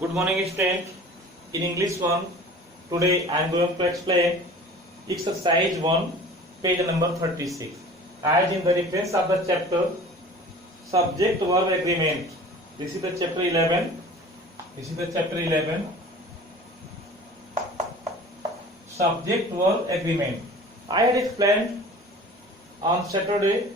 Good morning, student. In English 1, today I am going to explain exercise 1, page number 36. As in the reference of the chapter, subject verb agreement. This is the chapter 11. This is the chapter 11. Subject verb agreement. I had explained on Saturday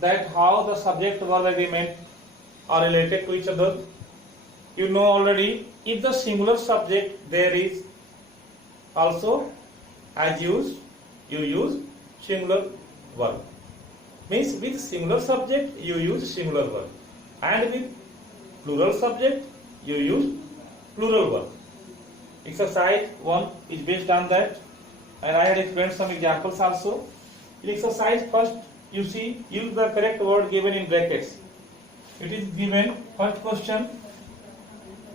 that how the subject verb agreement are related to each other. You know already, if the singular subject there is also as used, you use singular verb. Means with singular subject you use singular verb, and with plural subject you use plural verb. Exercise 1 is based on that, and I had explained some examples also. In exercise first, you see, use the correct word given in brackets. It is given, first question,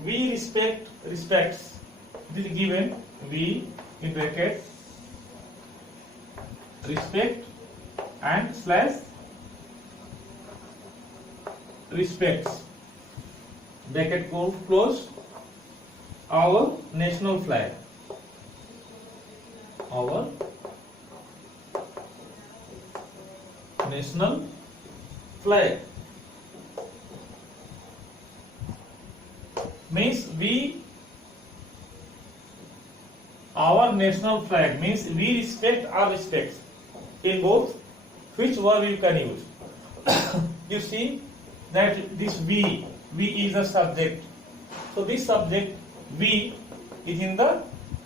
we respect, respects. It is given, we in bracket, respect and slash respects. Bracket close. Our national flag. Our national flag. Means our national flag means we respect or respects. In both, which verb you can use? You see that this we is a subject. So this subject we is in the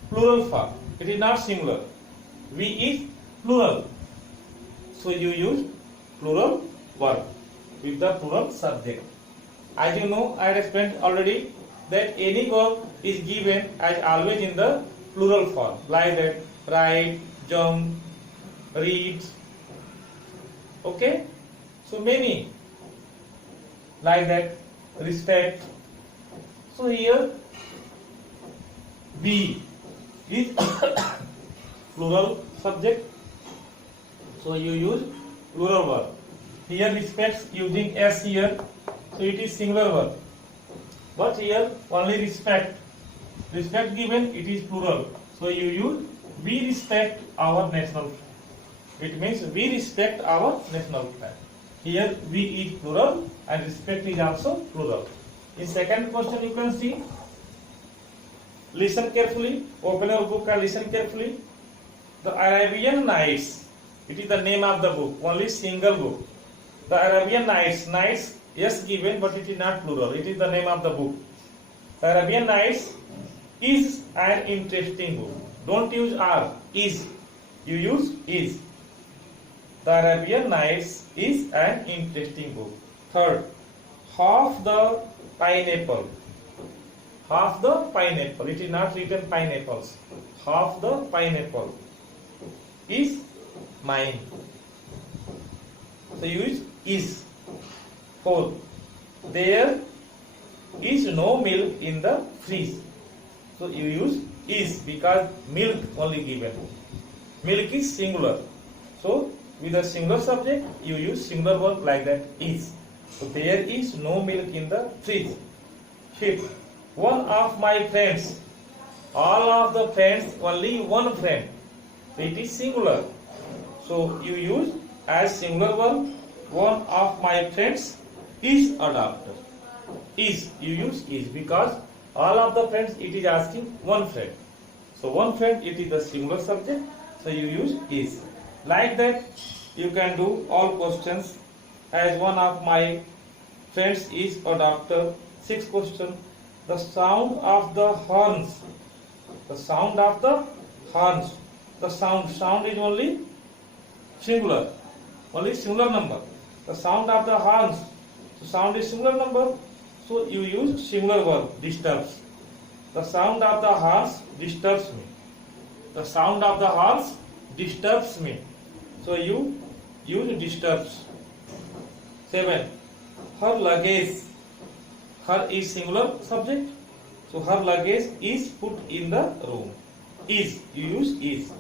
plural form. It is not singular. We is plural. So you use plural verb with the plural subject. As you know, I had explained already that any verb is given as always in the plural form, like that write, jump, read. Okay? So many like that, respect. So here we is plural subject, so you use plural verb. Here respects using s here, so it is singular verb. But here only respect given, it is plural, so you use we respect our national flag. It means we respect our national flag. Here we is plural and respect is also plural. In second question you can see, listen carefully, open your book and listen carefully. The Arabian Nights, it is the name of the book, only single book. The Arabian Nights, yes given, but it is not plural, it is the name of the book. The Arabian Nights is an interesting book. Don't use are, is, you use is. The Arabian Nights is an interesting book. Third, half the pineapple. Half the pineapple, it is not written pineapples. Half the pineapple is mine. So use is. Fourth, there is no milk in the fridge. So you use is because milk only given. Milk is singular. So with a singular subject you use singular verb like that, is. So there is no milk in the fridge. Fifth, one of my friends. All of the friends, only one friend. So it is singular. So you use as singular verb, one of my friends is a doctor. Is, you use is because all of the friends it is asking one friend. So one friend it is the singular subject, so you use is. Like that you can do all questions. As one of my friends is a doctor. Sixth question, the sound of the horns. The sound of the horns. The sound is only singular, only singular number. The sound of the horns, so sound is singular number, so you use singular verb, disturbs. The sound of the horns disturbs me. The sound of the horns disturbs me, so you use disturbs. 7, her luggage. Her is singular subject, so her luggage is put in the room. Is, you use is.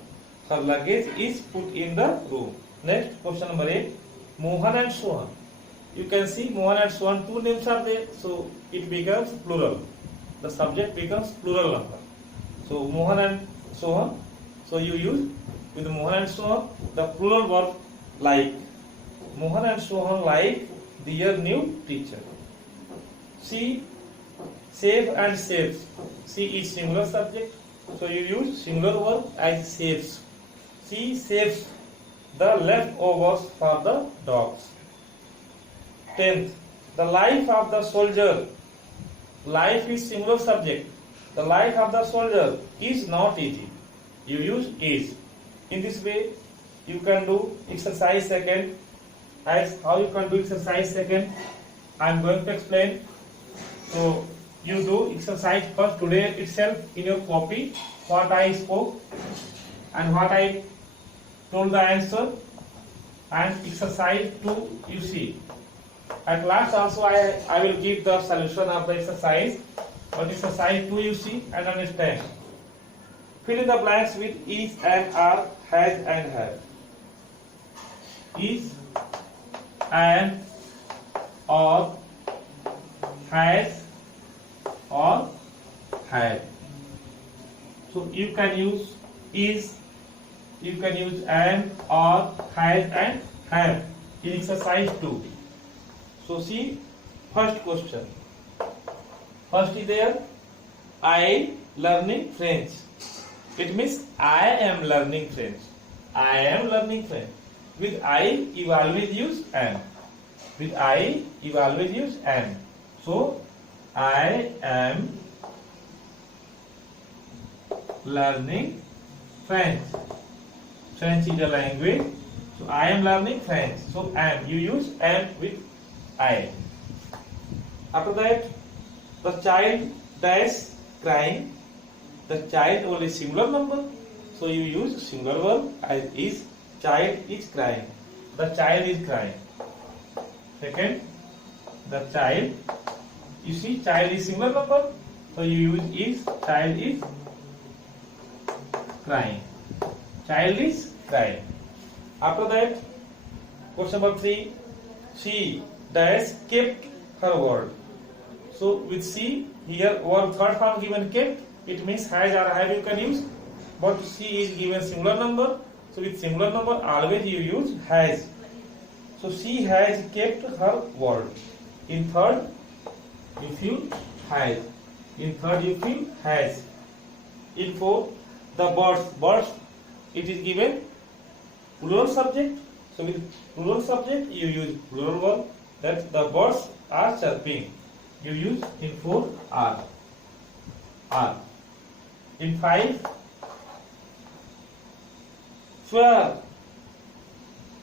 Her luggage is put in the room. Next, question number 8. Mohan and Sohan. You can see Mohan and Sohan, two names are there, so it becomes plural. the subject becomes plural number. So Mohan and Sohan. So you use with Mohan and Sohan the plural verb like. Mohan and Sohan like their new teacher. She save and saves. She is singular subject. So you use singular verb as saves. She saves the leftovers for the dogs. 10th, the life of the soldier. Life is singular subject. The life of the soldier is not easy. You use is. In this way, you can do exercise second. As how you can do exercise second, I am going to explain. So you do exercise first today itself in your copy. What I spoke and what I told the answer, and exercise 2 you see. At last also I will give the solution of the exercise, but exercise 2 you see and understand. Fill in the blanks with is and are, has and have. Is and or has or have. So you can use is, you can use and or has and have in exercise 2. So see first question. First is there, I learning French. It means I am learning French. I am learning French. With I you always use am. With I you always use am. So I am learning French. French is a language. So I am learning French. So am, you use am with I. After that, the child dash crying. The child only singular number. So you use singular verb as is. Child is crying. The child is crying. Second, the child. You see, child is singular number. So you use is. Child is crying. Child is crying. After that, question number 3. She dash kept her word. So with she here word third form given kept. It means has or have you can use. But she is given singular number. So with singular number always you use has. So she has kept her word. In third you fill has. In third you fill has. In fourth, the birds. Birds, it is given plural subject. So with plural subject you use plural verb. That the birds are chirping. You use in fourth are. Are. In 5, where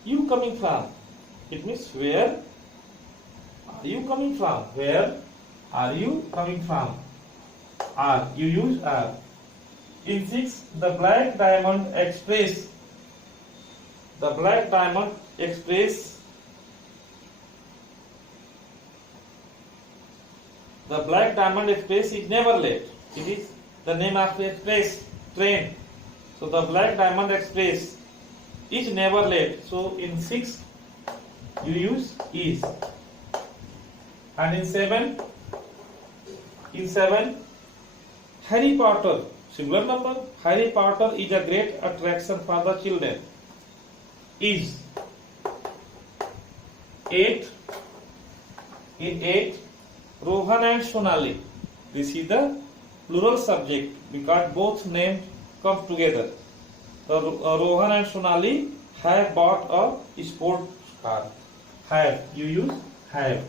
you coming from? It means where are you coming from? Where are you coming from? Are, you use are. In 6, the Black Diamond Express. The Black Diamond Express. The Black Diamond Express is never late. It is the name of the express train. So the Black Diamond Express is never late. So in 6 you use is. And in 7, Harry Potter, singular number. Harry Potter is a great attraction for the children. Is. 8, in 8, Rohan and Sonali. This is the plural subject because both names come together. So Rohan and Sonali have bought a sports car. Have, you use have.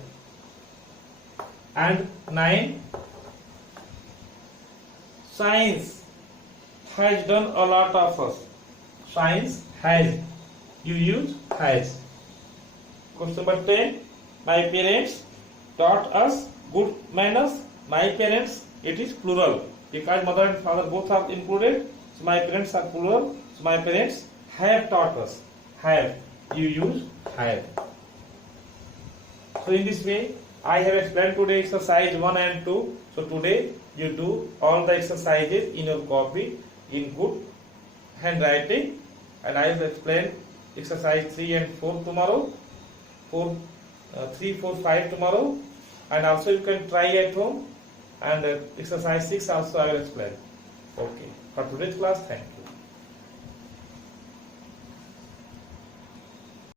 And 9, science has done a lot of us. Science has, you use has. Question number 10, my parents taught us good manners. My parents, it is plural because mother and father both are included. So my parents are plural. So my parents have taught us. Have, you use have. So in this way I have explained today exercise 1 and 2. So today you do all the exercises in your copy in good handwriting, and I will explain exercise 3 and 4 tomorrow. 3, 4, 5 tomorrow, and also you can try at home and exercise 6 also I will explain. Okay. For today's class, thank you.